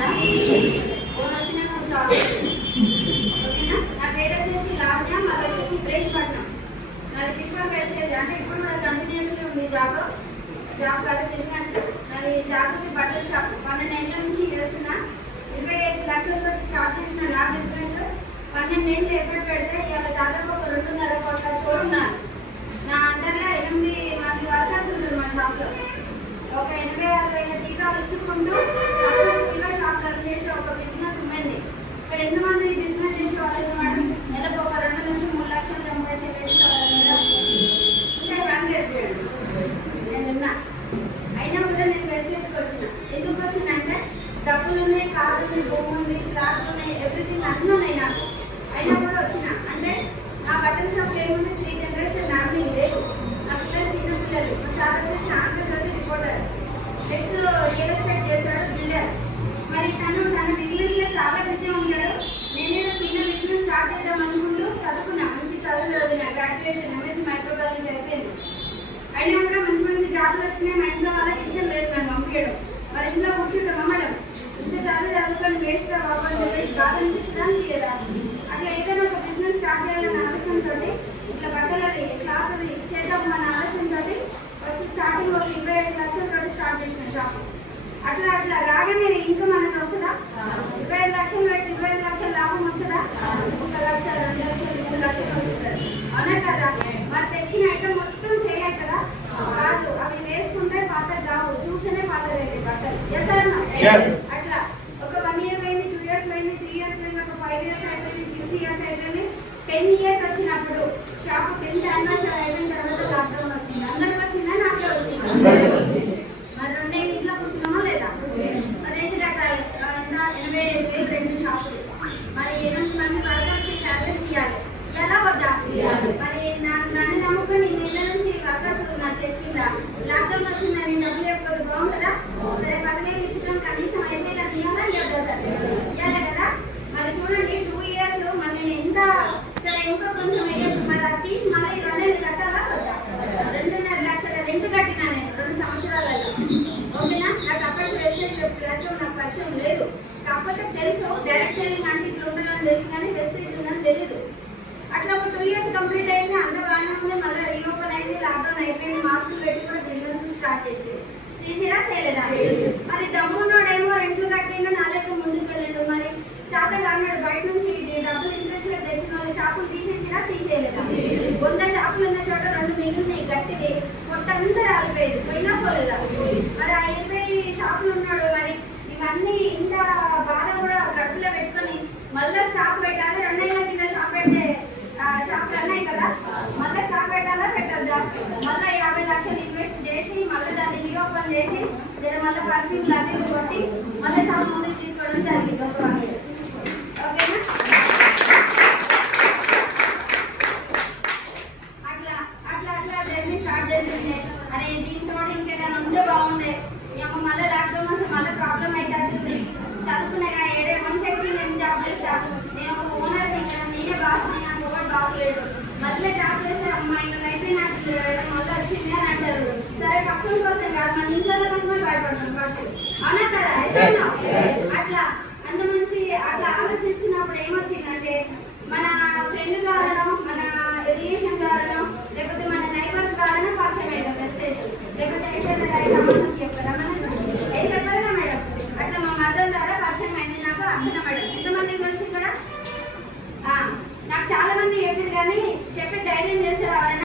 ఉందా? ఫోన్ వచ్చినా చాలు. ఓకేనా? నా పేరు వచ్చేసి లావణ్య, మాది వచ్చేసి బ్రేక్పట్నం. నాది బిఫోర్ మెసేజ్ అంటే ఇప్పుడు కూడా కంటిన్యూస్లీ ఉంది జాబ్ కాదు బిజినెస్. నాది జాగృతి బట్టల షాప్ 12 ఏళ్ళ నుంచి చేస్తున్నా. 25 లక్షలతో స్టార్ట్ చేసిన నా బిజినెస్ 12 ఏళ్ళు ఎప్పుడు పెడితే ఇవాళ దాదాపు ఒక 2.5 కోట్ల స్టోర్ ఉన్నారు. నా అండర్లో 8 మంది వర్కర్స్ ఉంటారు మా షాప్లో. ఒక 86,000 జీతాలు ఇచ్చుకుంటూ సక్సెస్ఫుల్గా షాప్ రన్ చేసే ఒక బిజినెస్ ఉమెన్ని. ఇక్కడ ఎంతమంది బిజినెస్ చేసే వాళ్ళు మేడం? నెలకు ఒక 2 నుంచి 3 లక్షలు సంపాదించే ఇంకా రన్ చేసేయండి. నేను విన్నా. అయినా కూడా నేను వెస్టేజ్కి వచ్చిన. ఎందుకు వచ్చినంటే డబ్బులు ఉన్నాయి, కార్లు ఉన్నాయి, భూమి ఉంది, ఫ్లాట్లు ఉన్నాయి, ఎవ్రీథింగ్ అన్నీ ఉన్నాయి నాకు. అయినా కూడా వచ్చిన. అంటే నా బట్టల షాప్ ఏముంది, 3 జనరేషన్ నాకు లేదు. నా పిల్లలు చిన్న పిల్లలు. మా సార్ వచ్చేసి Andhrajyothy reporter. Next real estate చేశాడు, బిల్డర్. మరి తన బిజినెస్లో చాలా బిజీ ఉంటాడు. నేనేదో చిన్న బిజినెస్ స్టార్ట్ చేద్దాం అనుకుంటూ చదువుకున్నా. మంచి చదువు చదివిన, గ్రాడ్యుయేషన్ ఎంఎస్సీ మైక్రోబయాలజీ జరిపింది. అయినా కూడా మంచి మంచి జాబులు వచ్చినాయి. మా ఇంట్లో వాళ్ళకి ఇష్టం లేదు నన్ను పంపించడం. మరి ఇంట్లో కూర్చుంటాం అమ్మడం ఇంత చదువుకొని వేస్ట్ బాబు అని చెప్పేసి బాధ అనిపిస్తుంది లేదా? అట్లా ఏదైనా ఒక బిజినెస్ స్టార్ట్ చేయాలన్న ఆలోచనతో ఇట్లా బట్టలది క్లాత్ చేద్దాం అన్న ఆలోచనతో ఫస్ట్ స్టార్టింగ్ ఒక 25 లక్షలతో స్టార్ట్ చేసిన షాప్. అట్లా రాగానే ఇన్కమ్ అనేది వస్తుందా? 25 లక్షలు పెట్టి 25 లక్షల లాభం వస్తుందా? 1 లక్ష, 2 లక్షలు, 3 లక్షలు వస్తుంది. అవునా కదా? మరి తెచ్చిన ఐటమ్ మొత్తం సేల్ అవుతుందా? కాదు. అవి వేసుకుంటే పాత కావు, చూస్తేనే పాత లేదు బట్టలు. అట్లా ఒక 1 ఇయర్ పోయింది, 2 ఇయర్స్ పోయింది, 3 ఇయర్స్ పోయింది, ఒక 5 ఇయర్స్ అయిపోయింది, 6 ఇయర్స్ అయిపోయింది. 10 ఇయర్స్ వచ్చినప్పుడు షాప్ 10th యానివర్సరీ అయిన తర్వాత లాక్డౌన్ వచ్చింది. అందరికి వచ్చిందా? నాకే వచ్చింది. మరి 2 ఏళ్ళు ఇంట్లో కూర్చున్నామా లేదా? మరి ఏంటి రకాలు 85,000 2 షాపులు. మరి 8 మంది వర్కర్స్కి శాలరీస్ ఇవ్వాలి. ఎలా వద్దా? మరి నన్ను నమ్ముకొని నెల నుంచి వర్కర్స్ నా చేతికింద లాక్డౌన్ వచ్చిందని డబ్బులు చెప్పదు బాగుంటుందా? సరే 10,000 ఇచ్చడం కనీసం 5,000 ఇవ్వాలా ఇవ్వద్దా? సార్ ఇవ్వాలి కదా. మరి చూడండి 2 ఇయర్స్ మరి నేను ఎంత సరే ఇంకో కొంచెం వేయచ్చు. మరి అది తీసి మళ్ళీ 2 ఏళ్ళు కట్టాలా వద్దా? 2.5 లక్షల రెంట్ కట్టినా నేను 2 సంవత్సరాలలో. ఓకేనా? నాకు అక్కడ వెస్టేజ్ ప్లాట్ఫామ్ నాకు పరిచయం లేదు. కాకపోతే తెలుసు డైరెక్ట్ సెల్లింగ్ అంటే ఇట్లా ఉంటుందని తెలుసు, కానీ వెస్టేజ్ ఉందని తెలీదు. అట్లా ఒక 2 ఇయర్స్ కంప్లీట్ అయింది. అంత బాగానే ఉంది. మళ్ళీ రీఓపెన్ అయింది, లాక్డౌన్ అయిపోయింది. మాస్కులు పెట్టి కూడా బిజినెస్ స్టార్ట్ చేసిరా చేయలేదా? మరి దమ్మున్నోడేమో రెంట్లు కట్టిండు, నాలుగు ముందుకు వెళ్ళిండు. మరి చేత కాన్నాడు బయట నుంచి డబ్బులు ఇంట్రెస్ట్ తెచ్చిన వాళ్ళు షాపులు తీసేసిరా తీసేయలేదా? 100 షాపులు ఉన్న చోట 2 మిగిలినాయి గట్టిది. మొత్తంతా రాలిపోయేది. పోయినా పోలేదా? మరి ఆ 20 షాపులు ఉన్నాడు. మరి ఇవన్నీ ఇంత బాధ కూడా గడుపులో పెట్టుకొని మళ్ళీ స్టాప్ పెట్టాలి. 2 ఏళ్ళ కింద షాప్ పెడితే షాప్ రన్ అయ్యి కదా, మళ్ళీ షాప్ పెట్టాలా పెట్టద్దా? మళ్ళీ 50 లక్షలు ఇన్వెస్ట్ చేసి మళ్ళీ దాన్ని రీఓపెన్ చేసి మళ్ళీ పర్ఫ్యూమ్లు అన్ని కొట్టి మళ్ళీ షాప్ ముందుకు తీసుకోవడం జరిగింది. ఒక 1 ఇయర్. ఓకేనా? అట్లా జర్నీ స్టార్ట్ చేసిండే. అరే దీంతో ఇంకేదైనా ఉంటే బాగుండే. మళ్ళీ లాక్డౌన్ వస్తే మళ్ళీ ప్రాబ్లం అవుతుంది. చదువుకునేగా ఏడే మంచి వ్యక్తి నేను జాబ్ చేస్తా. నేను ఒక ఓనర్, నేనే బాస్, నాకు ఒకటి బాస్ లేడు. మళ్ళీ జాబ్ చేస్తే అమ్మాయి అయిపోయి నాకు మళ్ళీ వచ్చింది అని అంటారు. సరే పక్కన కోసం కాదు, మన ఇంట్లో కోసమే భయపడతాం ఫస్ట్. అవునా కదా? అట్లా అంత మంచి అట్లా ఆలోచిస్తున్నప్పుడు ఏమొచ్చిందంటే మన ఫ్రెండ్ ద్వారానో, మన రిలేషన్ ద్వారానో, లేకపోతే మన నైబర్స్ ద్వారానో పరిచయం అవుతుంది వెస్టేజ్. లేకపోతే చెప్తారా మనం ఏం చెప్పారా మేడం? అట్లా మా మదర్ ద్వారా పరిచయం అయింది నాకు అర్చన మేడం. ఎంతమంది కలిసి ఇక్కడ నాకు చాలా మంది చెప్పారు, కానీ చెప్పి ధైర్యం చేస్తారు.